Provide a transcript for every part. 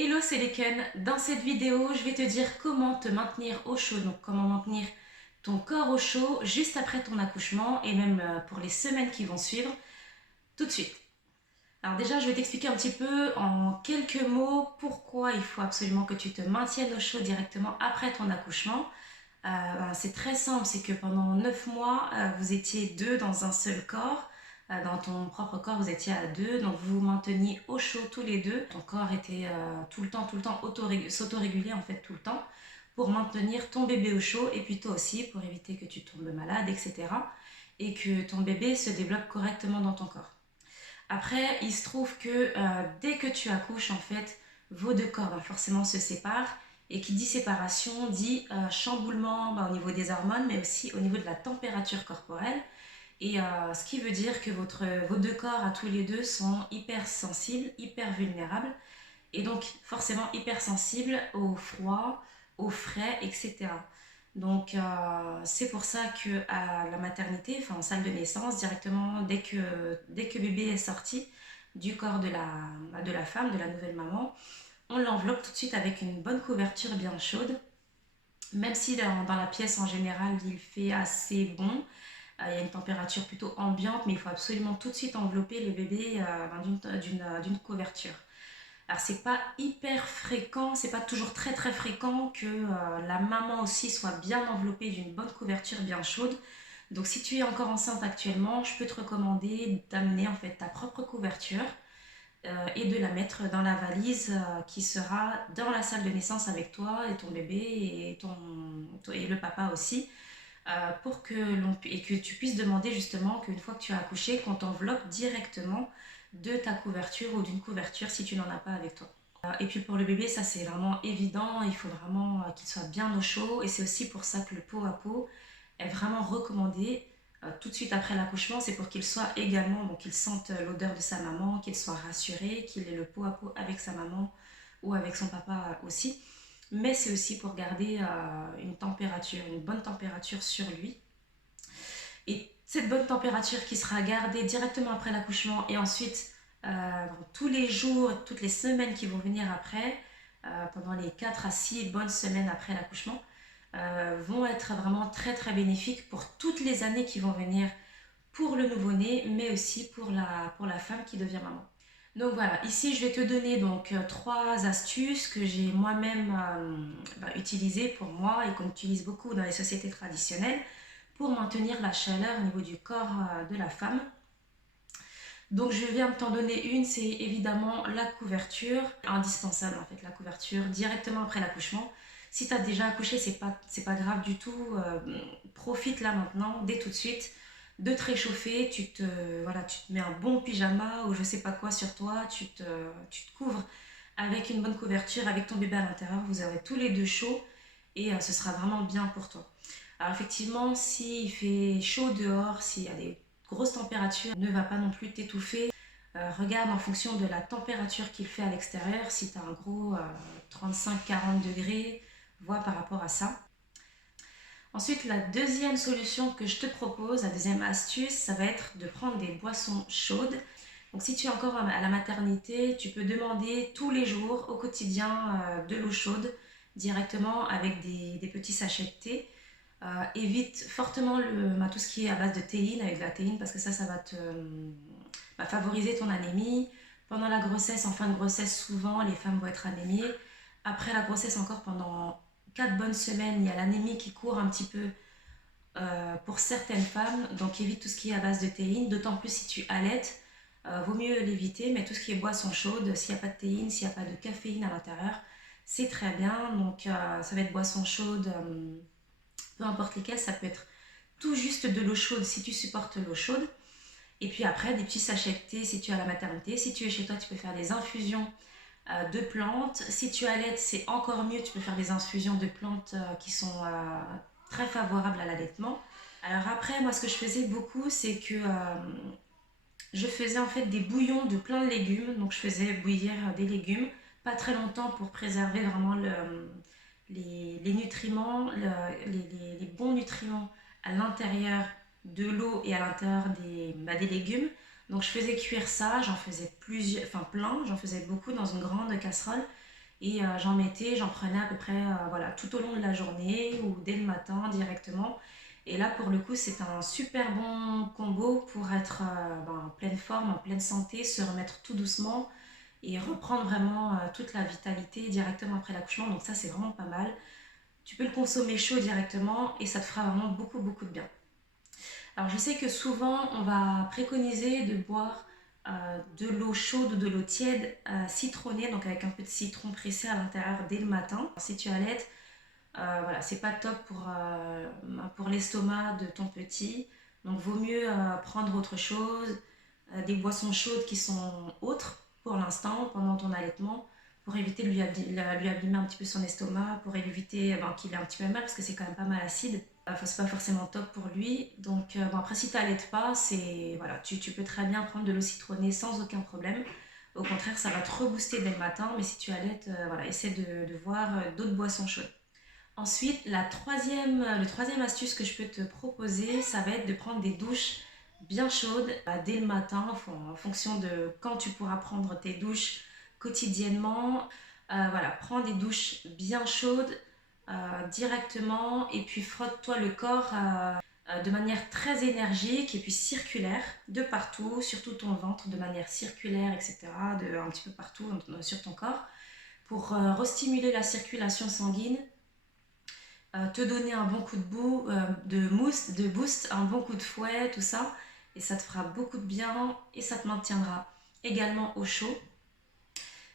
Hello, c'est Leken. Dans cette vidéo, je vais te dire comment te maintenir au chaud, donc comment maintenir ton corps au chaud juste après ton accouchement et même pour les semaines qui vont suivre tout de suite. Alors déjà, je vais t'expliquer un petit peu en quelques mots pourquoi il faut absolument que tu te maintiennes au chaud directement après ton accouchement. C'est très simple, c'est que pendant 9 mois, vous étiez deux dans un seul corps. Dans ton propre corps, vous étiez à deux, donc vous vous mainteniez au chaud tous les deux. Ton corps était tout le temps, s'autorégulait en fait tout le temps pour maintenir ton bébé au chaud et puis toi aussi pour éviter que tu tombes malade, etc. Et que ton bébé se développe correctement dans ton corps. Après, il se trouve que dès que tu accouches, en fait, vos deux corps forcément se séparent. Et qui dit séparation dit chamboulement au niveau des hormones, mais aussi au niveau de la température corporelle. Et ce qui veut dire que vos deux corps à tous les deux sont hyper sensibles, hyper vulnérables. Et donc forcément hyper sensibles au froid, au frais, etc. Donc c'est pour ça que à la maternité, enfin en salle de naissance, directement dès que bébé est sorti du corps de la femme, de la nouvelle maman, on l'enveloppe tout de suite avec une bonne couverture bien chaude. Même si dans la pièce en général il fait assez bon, il y a une température plutôt ambiante, mais il faut absolument tout de suite envelopper le bébé d'une couverture. Alors c'est pas hyper fréquent, c'est pas toujours très très fréquent que la maman aussi soit bien enveloppée d'une bonne couverture bien chaude. Donc si tu es encore enceinte actuellement, je peux te recommander d'amener en fait ta propre couverture et de la mettre dans la valise qui sera dans la salle de naissance avec toi et ton bébé et le papa aussi pour et que tu puisses demander justement qu'une fois que tu as accouché, qu'on t'enveloppe directement de ta couverture ou d'une couverture si tu n'en as pas avec toi. Et puis pour le bébé, ça c'est vraiment évident, il faut vraiment qu'il soit bien au chaud et c'est aussi pour ça que le pot à pot est vraiment recommandé tout de suite après l'accouchement. C'est pour qu'il soit également, donc qu'il sente l'odeur de sa maman, qu'il soit rassuré, qu'il ait le pot à pot avec sa maman ou avec son papa aussi. Mais c'est aussi pour garder une température, une bonne température sur lui. Et cette bonne température qui sera gardée directement après l'accouchement et ensuite tous les jours, toutes les semaines qui vont venir après, pendant les 4 à 6 bonnes semaines après l'accouchement, vont être vraiment très très bénéfiques pour toutes les années qui vont venir pour le nouveau-né, mais aussi pour la femme qui devient maman. Donc voilà, ici je vais te donner donc 3 astuces que j'ai moi-même utilisées pour moi et qu'on utilise beaucoup dans les sociétés traditionnelles pour maintenir la chaleur au niveau du corps de la femme. Donc je viens de t'en donner une, c'est évidemment la couverture, indispensable en fait, la couverture directement après l'accouchement. Si tu as déjà accouché, c'est pas grave du tout, profite là maintenant, dès tout de suite, de te réchauffer, tu te mets un bon pyjama ou je sais pas quoi sur toi, tu te couvres avec une bonne couverture, avec ton bébé à l'intérieur, vous aurez tous les deux chaud et ce sera vraiment bien pour toi. Alors effectivement, s'il fait chaud dehors, s'il y a des grosses températures, ne va pas non plus t'étouffer. Regarde en fonction de la température qu'il fait à l'extérieur, si tu as un gros 35-40 degrés, vois par rapport à ça. Ensuite, la deuxième solution que je te propose, la deuxième astuce, ça va être de prendre des boissons chaudes. Donc si tu es encore à la maternité, tu peux demander tous les jours au quotidien de l'eau chaude directement avec des petits sachets de thé. Évite fortement tout ce qui est à base de théine, avec de la théine, parce que ça va te favoriser ton anémie. Pendant la grossesse, en fin de grossesse, souvent les femmes vont être anémiées. Après la grossesse, encore pendant 4 bonnes semaines, il y a l'anémie qui court un petit peu pour certaines femmes. Donc évite tout ce qui est à base de théine, d'autant plus si tu allaites. Vaut mieux l'éviter, mais tout ce qui est boisson chaude, s'il n'y a pas de théine, s'il n'y a pas de caféine à l'intérieur, c'est très bien. Donc ça va être boisson chaude, peu importe lesquelles, ça peut être tout juste de l'eau chaude si tu supportes l'eau chaude. Et puis après, des petits sachets de thé si tu es à la maternité. Si tu es chez toi, tu peux faire des infusions de plantes. Si tu allaites, c'est encore mieux, tu peux faire des infusions de plantes qui sont très favorables à l'allaitement. Alors après, moi ce que je faisais beaucoup, c'est que je faisais en fait des bouillons de plein de légumes. Donc je faisais bouillir des légumes, pas très longtemps pour préserver vraiment les nutriments, les bons nutriments à l'intérieur de l'eau et à l'intérieur des légumes. Donc je faisais cuire ça, j'en faisais plein, j'en faisais beaucoup dans une grande casserole. et j'en prenais à peu près voilà, tout au long de la journée ou dès le matin directement. Et là, pour le coup, c'est un super bon combo pour être en pleine forme, en pleine santé, se remettre tout doucement et reprendre vraiment toute la vitalité directement après l'accouchement. Donc ça, c'est vraiment pas mal. Tu peux le consommer chaud directement et ça te fera vraiment beaucoup de bien. Alors je sais que souvent, on va préconiser de boire de l'eau chaude ou de l'eau tiède citronnée, donc avec un peu de citron pressé à l'intérieur dès le matin. Si tu allaites, voilà, c'est pas top pour l'estomac de ton petit. Donc vaut mieux prendre autre chose, des boissons chaudes qui sont autres pour l'instant, pendant ton allaitement, pour éviter de lui abîmer un petit peu son estomac, pour éviter qu'il ait un petit peu mal, parce que c'est quand même pas mal acide. Enfin, c'est pas forcément top pour lui. Donc après, si tu n'allaites pas, voilà, tu peux très bien prendre de l'eau citronnée sans aucun problème. Au contraire, ça va te rebooster dès le matin, mais si tu allaites, voilà, essaie de voir d'autres boissons chaudes. Ensuite, le troisième astuce que je peux te proposer, ça va être de prendre des douches bien chaudes dès le matin, en fonction de quand tu pourras prendre tes douches quotidiennement. Voilà, prends des douches bien chaudes directement et puis frotte-toi le corps de manière très énergique et puis circulaire de partout, surtout ton ventre de manière circulaire, etc., un petit peu partout sur ton corps pour restimuler la circulation sanguine, te donner un bon coup de mousse, de boost, un bon coup de fouet, tout ça, et ça te fera beaucoup de bien et ça te maintiendra également au chaud.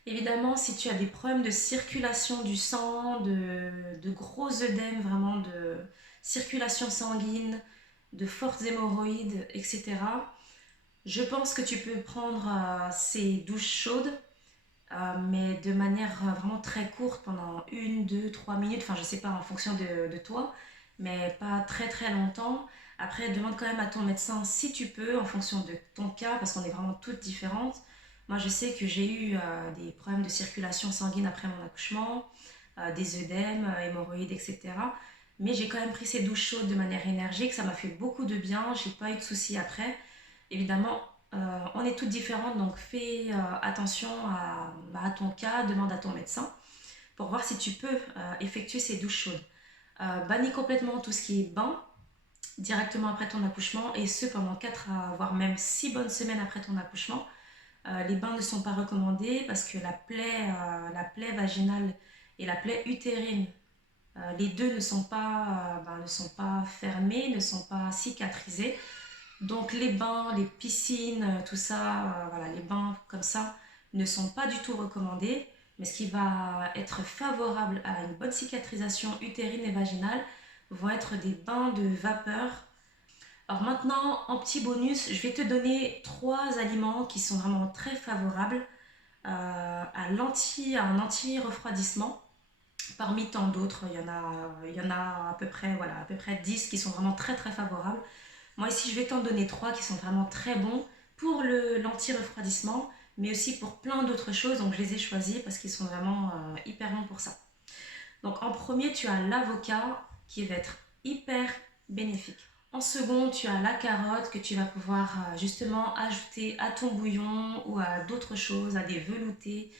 Évidemment, si tu as des problèmes de circulation du sang, de gros œdèmes, vraiment de circulation sanguine, de fortes hémorroïdes, etc., je pense que tu peux prendre ces douches chaudes mais de manière vraiment très courte, pendant 1, 2, 3 minutes, enfin je sais pas en fonction de toi, mais pas très longtemps. Après, demande quand même à ton médecin si tu peux, en fonction de ton cas, parce qu'on est vraiment toutes différentes. Moi, je sais que j'ai eu des problèmes de circulation sanguine après mon accouchement, des œdèmes, hémorroïdes, etc. Mais j'ai quand même pris ces douches chaudes de manière énergique, ça m'a fait beaucoup de bien, j'ai pas eu de soucis après. Évidemment, on est toutes différentes, donc fais attention à ton cas, demande à ton médecin pour voir si tu peux effectuer ces douches chaudes. Bannis complètement tout ce qui est bain directement après ton accouchement et ce pendant 4 voire même 6 bonnes semaines après ton accouchement. Les bains ne sont pas recommandés parce que la plaie vaginale et la plaie utérine, les deux ne sont pas fermés, ne sont pas cicatrisés. Donc les bains, les piscines, tout ça, voilà, les bains comme ça ne sont pas du tout recommandés. Mais ce qui va être favorable à une bonne cicatrisation utérine et vaginale vont être des bains de vapeur. Alors maintenant, en petit bonus, je vais te donner 3 aliments qui sont vraiment très favorables à un anti-refroidissement. Parmi tant d'autres, il y en a à peu près 10 qui sont vraiment très favorables. Moi ici, je vais t'en donner 3 qui sont vraiment très bons pour l'anti-refroidissement, mais aussi pour plein d'autres choses. Donc je les ai choisis parce qu'ils sont vraiment hyper bons pour ça. Donc en premier, tu as l'avocat qui va être hyper bénéfique. En second, tu as la carotte que tu vas pouvoir justement ajouter à ton bouillon ou à d'autres choses, à des veloutés,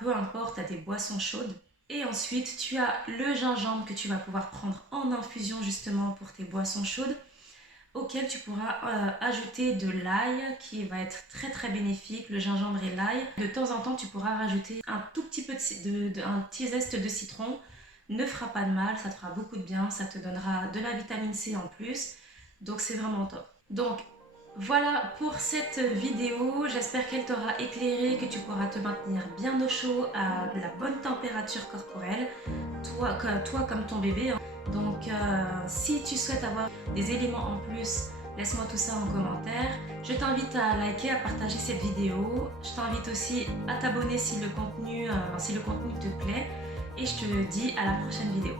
peu importe, à des boissons chaudes. Et ensuite, tu as le gingembre que tu vas pouvoir prendre en infusion justement pour tes boissons chaudes, auquel tu pourras ajouter de l'ail qui va être très bénéfique, le gingembre et l'ail. De temps en temps, tu pourras rajouter un tout petit peu un petit zeste de citron. Ne fera pas de mal, ça te fera beaucoup de bien, ça te donnera de la vitamine C en plus. Donc c'est vraiment top. Donc voilà pour cette vidéo, j'espère qu'elle t'aura éclairé, que tu pourras te maintenir bien au chaud à la bonne température corporelle, toi comme ton bébé. Donc si tu souhaites avoir des éléments en plus, laisse-moi tout ça en commentaire. Je t'invite à liker, à partager cette vidéo. Je t'invite aussi à t'abonner si le contenu te plaît. Et je te dis à la prochaine vidéo.